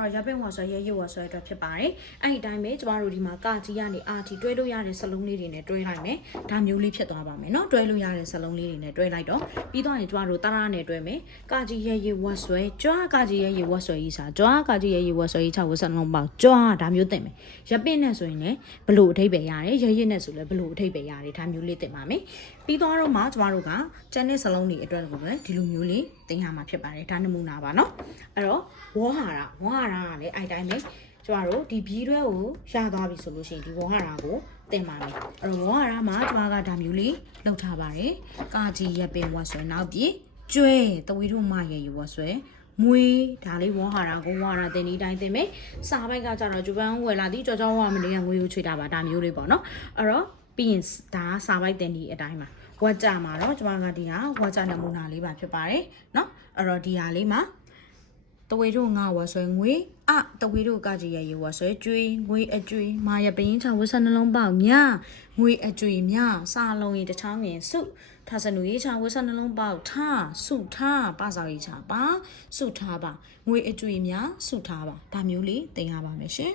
တော့ရပ်ပင်ဝါဆွဲရဲရဲဝါဆွဲအတွက်ဖြစ်ပါတယ်အဲ့ဒီတိုင်းပဲကျမတို့ဒီမှာကာကြီးကနေအာတီတွဲလို့ရတဲ့စလုံးလေးတွေနဲ့တွဲလိုက်မယ်ဒါမျိုးလေးဖြစ်သွားပါမယ်เนาะတွဲလို့ရတဲ့စလုံးလေးတွေနဲ့တွဲလိုက်တော့ပြီးတော့ရင်ကျမတို့တာရာနဲ့တွဲမယ်ကာကြီးရဲရဲဝါဆွဲကြွားကာကြီးရဲရဲဝါဆွဲကြီးစားကြွားကာကြီးရဲရဲဝါဆွဲကြီး6ဝစလုံးပေါက်ကြွားဒါမျိုးတင်မယ်ရပ်ပင်နဲ့ဆိုရင်လည်းဘလို့အထိပ္ပယ်ရတယ်ရဲရဲနဲ့ဆိုလည်းဘလို့အထိပ္ပယ်ရတယ်ဒါမျိုးလေးတင်ပါမယ်ပြီးတော့မှကျမတို့ကကျန်တဲ့စလုံးတွေအတွက်ကိုလည်းဒီလိုမျိုးလေးတင်ရမှာဖြစ်ပါတယ်ဒါနမူနာပါเนาะအဲ့တော့ဝေါဟာရကလည်းအဲ့တိုင်းပဲကျမတို့ဒီဘီးတွဲကိုရသွားပြီဆိုလို့ရှိရင်ဒီဝေါဟာရကိုတင်ပါမယ်အဲ့တော့ဝေါဟာရမှာကျမကဒါမျိုးလေးလောက်ထားပါတယ်ကာကြီးရပ်ပင်ဝတ်ဆွဲနောက်ပြီးကျွဲတဝီတို့မရရဝတ်ဆွဲမွေးဒါလေးဝေါဟာရကိုဝါရတင်ဒီတိုင်းတင်မယ်စာပိုက်ကကြတော့ဂျပန်ဝယ်လာသည်ကြောကြောဝါမလေးကငွေကိုချွေတာပါဒါမျိုးလေးပေါ့เนาะအဲ့တော့ပြီးရင်ဒါစာပိုက်တင်ဒီအတိုင်းမှာဝါကြမှာတော့ကျမကဒီဟာဝါကြနမူနာလေးပါဖြစ်ပါတယ်เนาะအဲ့တော့ဒီဟာလေးမှာတဝေတို့ငါဝါဆွဲငွေတဝေတို့ကကြီးရရဝါဆွဲကျွေးငွေအကျွေးမာရပင်းချဝဆနှလုံးပေါက်မြငွေအကျွေးမြစာလုံးရင်တချောင်းငင်စုထဆနူရေးချဝဆနှလုံးပေါက်ထစုထပစာရေးချပါစုထပါငွေအကျွေးမြစုထပါဒါမျိုးလေးတင်ရပါမယ်ရှင်